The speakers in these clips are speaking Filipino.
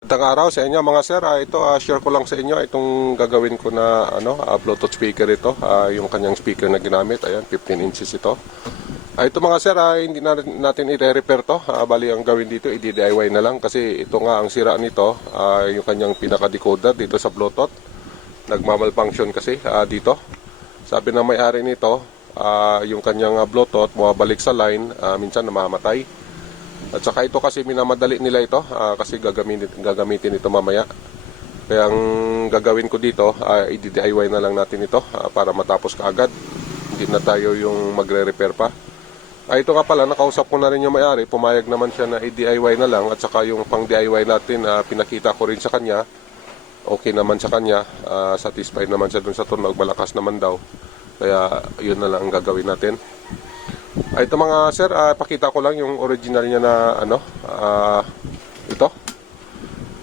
Magandang araw sa inyo mga sir. Ito share ko lang sa inyo itong gagawin ko na Bluetooth speaker ito. Yung kanyang speaker na ginamit, ayan, 15 inches ito. Ito mga sir, hindi na natin i-repair to. Bali ang gawin dito, i-DIY na lang kasi ito nga ang sira nito, yung kanyang pinaka-decoder dito sa Bluetooth. Nagmamalfunction kasi dito. Sabi ng may-ari nito, yung kanyang Bluetooth bumabalik sa line, minsan namamatay. At saka ito kasi minamadali nila ito kasi gagamitin ito mamaya. Kaya ang gagawin ko dito, i-DIY na lang natin ito para matapos kaagad. Hindi na tayo yung magre-repair pa. Ito nga pala, nakausap ko na rin yung may-ari. Pumayag naman siya na i-DIY na lang. At saka yung pang DIY natin, pinakita ko rin sa kanya. Okay naman sa kanya. Satisfied naman siya dun sa tunog. Malakas naman daw. Kaya yun na lang ang gagawin natin. Ito mga sir, pakita ko lang yung original niya na ito.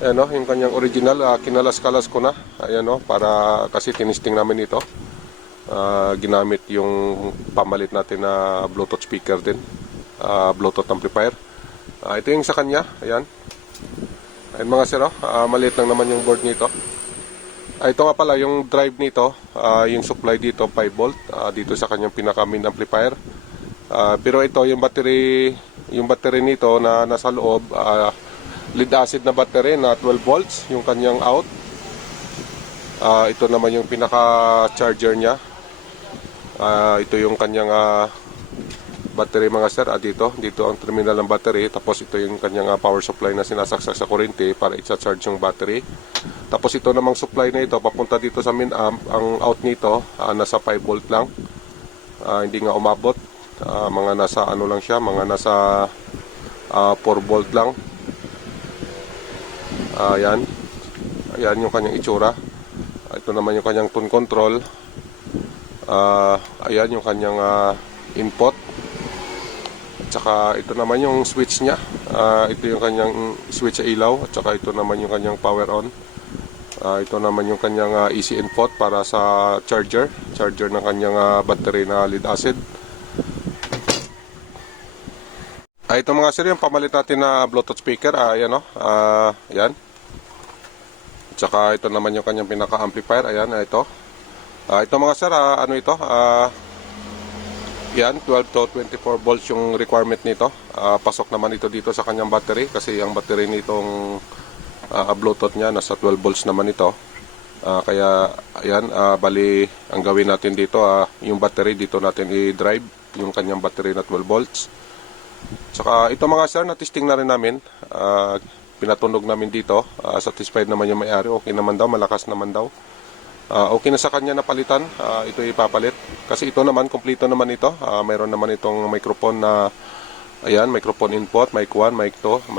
Ayan yung kanyang original, kinalas-kalas ko na. Ayan para kasi tinisting namin ito. Ginamit yung pamalit natin na Bluetooth speaker din, Bluetooth amplifier. Ito yung sa kanya, ayan. Ayan mga sir, maliit lang naman yung board nito. Ito nga pala yung drive nito, yung supply dito 5 volt dito sa kanyang pinaka main amplifier. Pero ito yung battery nito na nasa loob, lead acid na battery na 12 volts yung kanyang out. Ito naman yung pinaka charger niya. Ito yung kanyang battery mga sir. Dito ang terminal ng battery. Tapos ito yung kanyang power supply na sinasaksak sa kuryente para i-charge yung battery. Tapos ito namang supply na ito papunta dito sa main amp. Ang out nito nasa 5 volt lang, hindi nga umabot. Mga nasa ano lang siya, mga nasa 4 volt lang. Ayan yung kanyang itsura. Ito naman yung kanyang tone control. Ayan yung kanyang input. At saka ito naman yung switch nya. Ito yung kanyang switch sa ilaw. At saka ito naman yung kanyang power on. Ito naman yung kanyang easy input para sa charger ng kanyang battery na lead acid. Ito mga sir, yung pamalit natin na Bluetooth speaker. Ayan ayan. At saka ito naman yung kanyang pinaka-amplifier. Ayan, ito. Ito mga sir, ano ito? Yan, 12 to 24 volts yung requirement nito. Pasok naman ito dito sa kanyang battery. Kasi ang battery nitong Bluetooth niya, nasa 12 volts naman ito. Kaya, ayan, bali, ang gawin natin dito, yung battery dito natin i-drive. Yung kanyang battery na 12 volts. Saka ito mga sir, na-testing na rin namin. Pinatunog namin dito. Satisfied naman yung may-ari. Okay naman daw, malakas naman daw. Okay na sa kanya na palitan. Ito ipapalit. Kasi ito naman, kompleto naman ito. Mayroon naman itong microphone na, ayan, microphone input, mic 1, mic 2.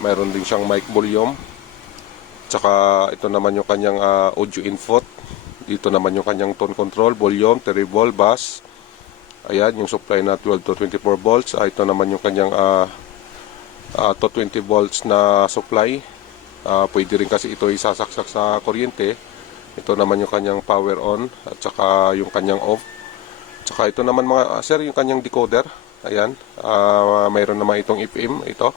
Mayroon din siyang mic volume. Tsaka ito naman yung kanyang audio input. Dito naman yung kanyang tone control, volume, treble, bass. Ayan, yung supply na 12 to 24 volts. Ito naman yung kanyang to 20 volts na supply. Pwede rin kasi ito isasaksak sa kuryente. Ito naman yung kanyang power on at saka yung kanyang off. Tsaka ito naman mga sir, yung kanyang decoder. Ayan, mayroon naman itong FM ito.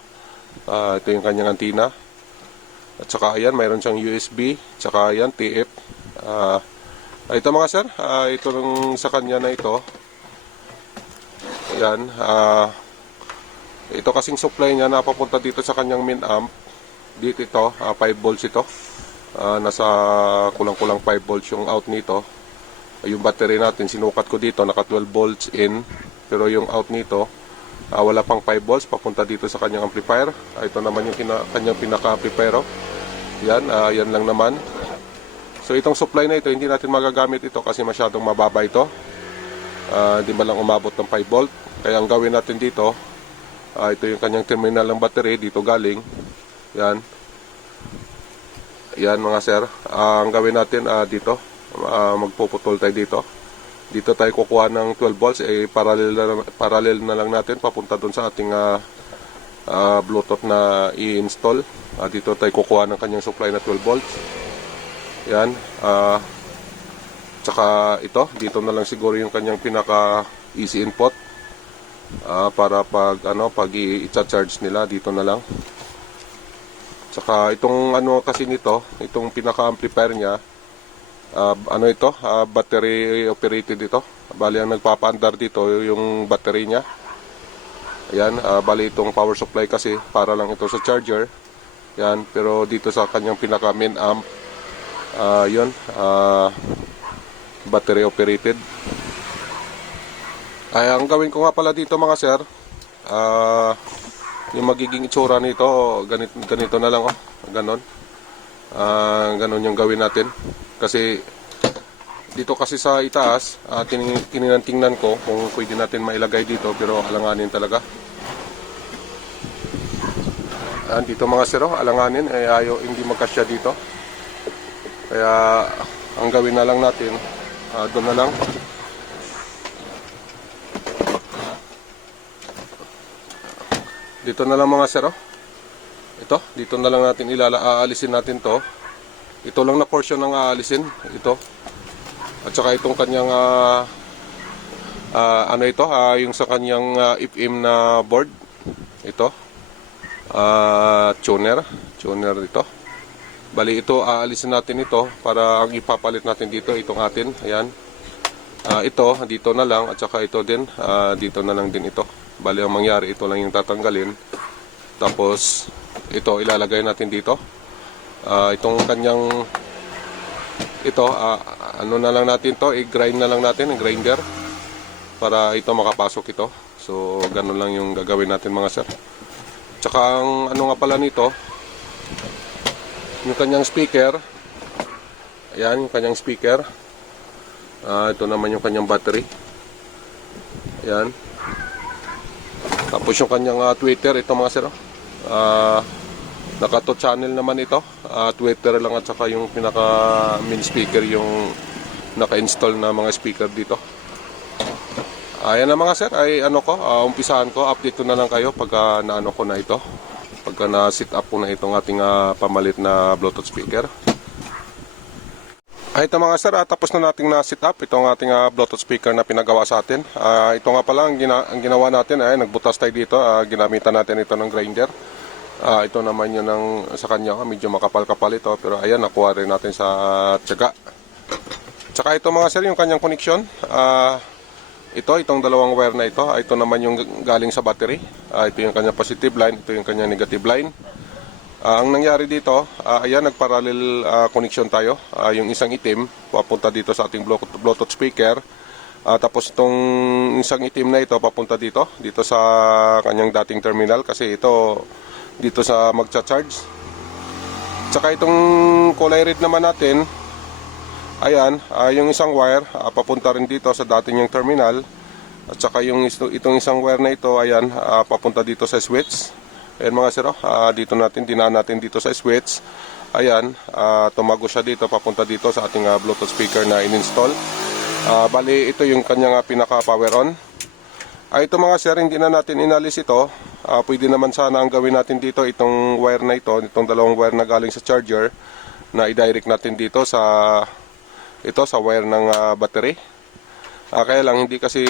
Ito yung kanyang antenna. At saka ayan, mayroon siyang USB. Tsaka ayan, TF. Ito mga sir, ito lang sa kanya na ito. Ayan, ito kasing supply niya napapunta dito sa kanyang main amp. Dito ito, 5 volts ito. Nasa kulang-kulang 5 volts yung out nito. Yung battery natin, sinukat ko dito, naka 12 volts in. Pero yung out nito, wala pang 5 volts, papunta dito sa kanyang amplifier. Ito naman yung kanyang pinaka-amplifier. Yan, yan lang naman. So itong supply na ito, hindi natin magagamit ito kasi masyadong mababa ito. Hindi ba lang umabot ng 5 volt. Kaya ang gawin natin dito, ito yung kanyang terminal ng battery, dito galing. Yan. Yan mga sir. Ang gawin natin dito, magpuputol tayo dito. Dito tayo kukuha ng 12 volts, parallel na lang natin papunta doon sa ating Bluetooth na i-install. Dito tayo kukuha ng kanyang supply na 12 volts. Yan. Tsaka ito, dito na lang siguro yung kanyang pinaka easy input. Para pag i-charge nila dito na lang. Tsaka itong ano kasi nito, itong pinaka-amplifier niya, ano ito, battery operated ito. Bali ang nagpapaandar dito yung battery niya. Ayan, bali itong power supply kasi para lang ito sa charger. Yan, pero dito sa kanyang pinaka main amp, yun, battery operated. Ay, ang gawin ko nga pala dito mga sir, yung magiging itsura nito, ganito na lang, ganon. Ganon yung gawin natin. Kasi dito kasi sa itaas, tingnan ko kung pwede natin mailagay dito, pero alanganin talaga. Dito mga sir, alanganin, hindi magkasya dito. Kaya ang gawin na lang natin, doon na lang. Dito na lang mga sir, ito, dito na lang natin aalisin natin to. Ito lang na portion ng aalisin, ito. At saka itong kanyang ano ito, yung sa kanyang FM na board. Ito. Tuner ito. Bali ito, aalisin natin ito para ang ipapalit natin dito, itong atin. Ayan. Ito, dito na lang. At saka ito din, dito na lang din ito. Bali ang mangyari, ito lang yung tatanggalin. Tapos ito ilalagay natin dito. Itong kanyang ito, ano na lang natin to, i-grind na lang natin, grinder, para ito makapasok ito. So ganun lang yung gagawin natin mga sir. Tsaka ang ano nga pala nito, yung kanyang speaker. Ayan, yung kanyang speaker. Ito naman yung kanyang battery. Ayan. Tapos yung kanyang tweeter, ito mga sir, naka 2 channel naman ito, tweeter lang, at saka yung pinaka main speaker yung naka-install na mga speaker dito. Ayan na mga sir, ay ano ko, umpisahan ko, update ko na lang kayo pagka naano ko na ito, pagka na sit up ko na itong ating pamalit na Bluetooth speaker. Ito mga sir, tapos na nating na-sit up itong ating Bluetooth speaker na pinagawa sa atin. Ito nga pala, ang ginawa natin ay nagbutas tayo dito, ginamitan natin ito ng grinder. Ito naman yun sa kanya, medyo makapal-kapal ito, pero ayan, nakuha rin natin sa tiyaga. Tsaka ito mga sir, yung kanyang connection. Itong dalawang wire na ito naman yung galing sa battery. Ito yung kanyang positive line, ito yung kanyang negative line. Ang nangyari dito, ayan, nagparallel connection tayo. Yung isang itim papunta dito sa ating Bluetooth speaker. Tapos itong isang itim na ito papunta dito sa kanyang dating terminal, kasi ito dito sa magcha-charge. Tsaka itong kulay red naman natin, ayan, yung isang wire papunta rin dito sa dating yung terminal. At saka itong isang wire na ito, ayan, papunta dito sa switch. Ayan mga sir, dito dinaan natin dito sa switch. Ayan, tumago siya dito, papunta dito sa ating Bluetooth speaker na in-install. Bali, ito yung kanyang pinaka power on. Ito mga sir, hindi na natin inalis ito. Pwede naman sana ang gawin natin dito, itong wire na ito, itong dalawang wire na galing sa charger, na i-direct natin dito sa wire ng battery. Kaya lang hindi kasi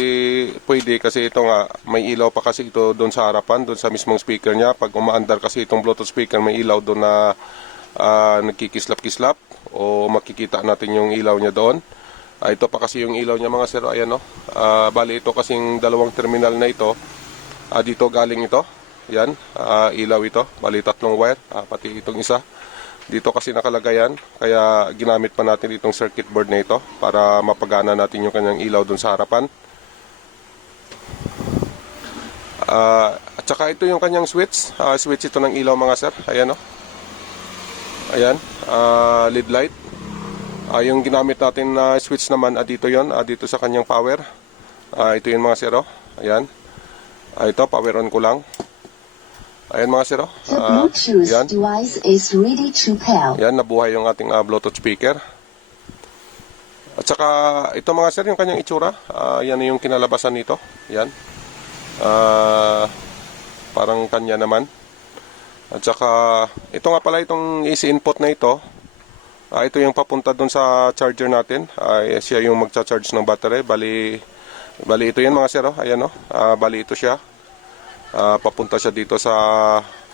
pwede, kasi ito nga may ilaw pa kasi ito doon sa harapan, doon sa mismong speaker niya. Pag umaandar kasi itong Bluetooth speaker, may ilaw doon na nagkikislap-kislap, o makikita natin yung ilaw niya doon. Ito pa kasi yung ilaw niya mga sir, ayan o. Bali ito kasing dalawang terminal na ito, dito galing ito. Yan, ilaw ito. Bali 3 wire, pati itong isa. Dito kasi nakalagay yan, kaya ginamit pa natin itong circuit board na ito para mapagana natin yung kanyang ilaw dun sa harapan. At saka ito yung kanyang switch. Switch ito ng ilaw mga sir. Ayan o. Ayan, LED light. Yung ginamit natin na switch naman, dito yon, dito sa kanyang power. Ito yung mga sir o. Ayan. Ito, power on ko lang. Ayan mga sir, The Bluetooth device is ready to pair. yan, nabuhay yung ating Bluetooth speaker. At saka ito mga sir, yung kanyang itsura, yan yung kinalabasan nito. Yan, parang kanya naman. At saka ito nga pala, itong AC input na ito, ito yung papunta dun sa charger natin. Siya yung magcha-charge ng battery. Bali ito yan mga sir, ayan o. Bali ito siya. Papunta siya dito sa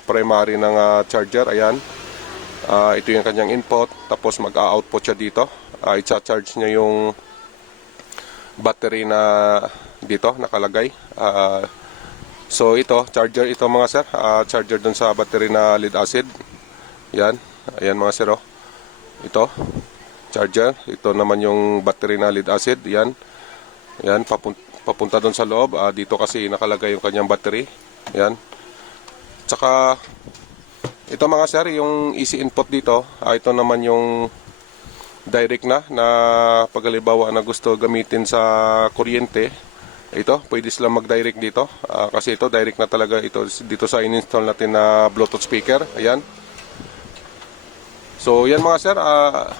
primary ng charger. Ayan. Ito yung kanyang input. Tapos mag-output siya dito. I-charge niya yung battery na dito nakalagay. So ito, charger ito mga sir. Charger dun sa battery na lead acid. Yan. Ayan mga sir. Oh. Ito. Charger. Ito naman yung battery na lead acid. Yan. Yan. Papunta dun sa loob. Dito kasi nakalagay yung kanyang battery. Yan. Tsaka ito mga sir, yung easy input dito. Ito naman yung direct na pag halimbawa na gusto gamitin sa kuryente, ito pwede sila mag-direct dito kasi ito direct na talaga ito dito sa in-install natin na Bluetooth speaker. Ayan. So yan mga sir,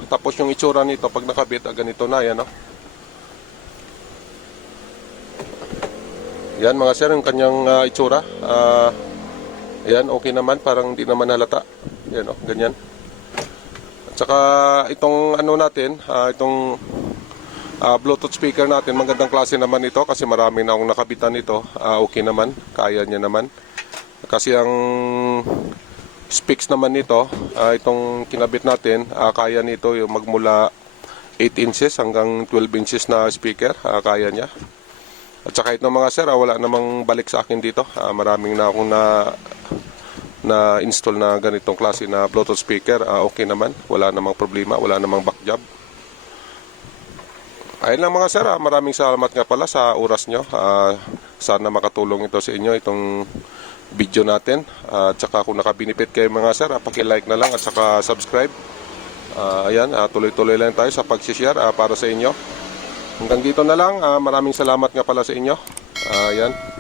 tapos yung itsura nito pag nakabit, ganito na yan. Yan mga sir, yung kanyang itsura. Ayan, okay naman, parang hindi naman halata. Yan ganyan. Tsaka itong ano natin, itong Bluetooth speaker natin, magandang klase naman ito kasi marami na akong nakabitan nito. Okay naman, kaya niya naman. Kasi ang specs naman nito, itong kinabit natin, kaya nito yung magmula 8 inches hanggang 12 inches na speaker, kaya niya. At saka ito mga sir, wala namang balik sa akin dito. Maraming na akong na install na ganitong klase na Bluetooth speaker. Okay naman, wala namang problema, wala namang back job. Ayun lang mga sir, maraming salamat nga pala sa oras nyo. Sana makatulong ito sa inyo itong video natin. At saka kung nakabinipit kayo mga sir, paki-like na lang at saka subscribe. Ayan, tuloy-tuloy lang tayo sa pag-share para sa inyo. Hanggang dito na lang, maraming salamat nga pala sa inyo. Ayan.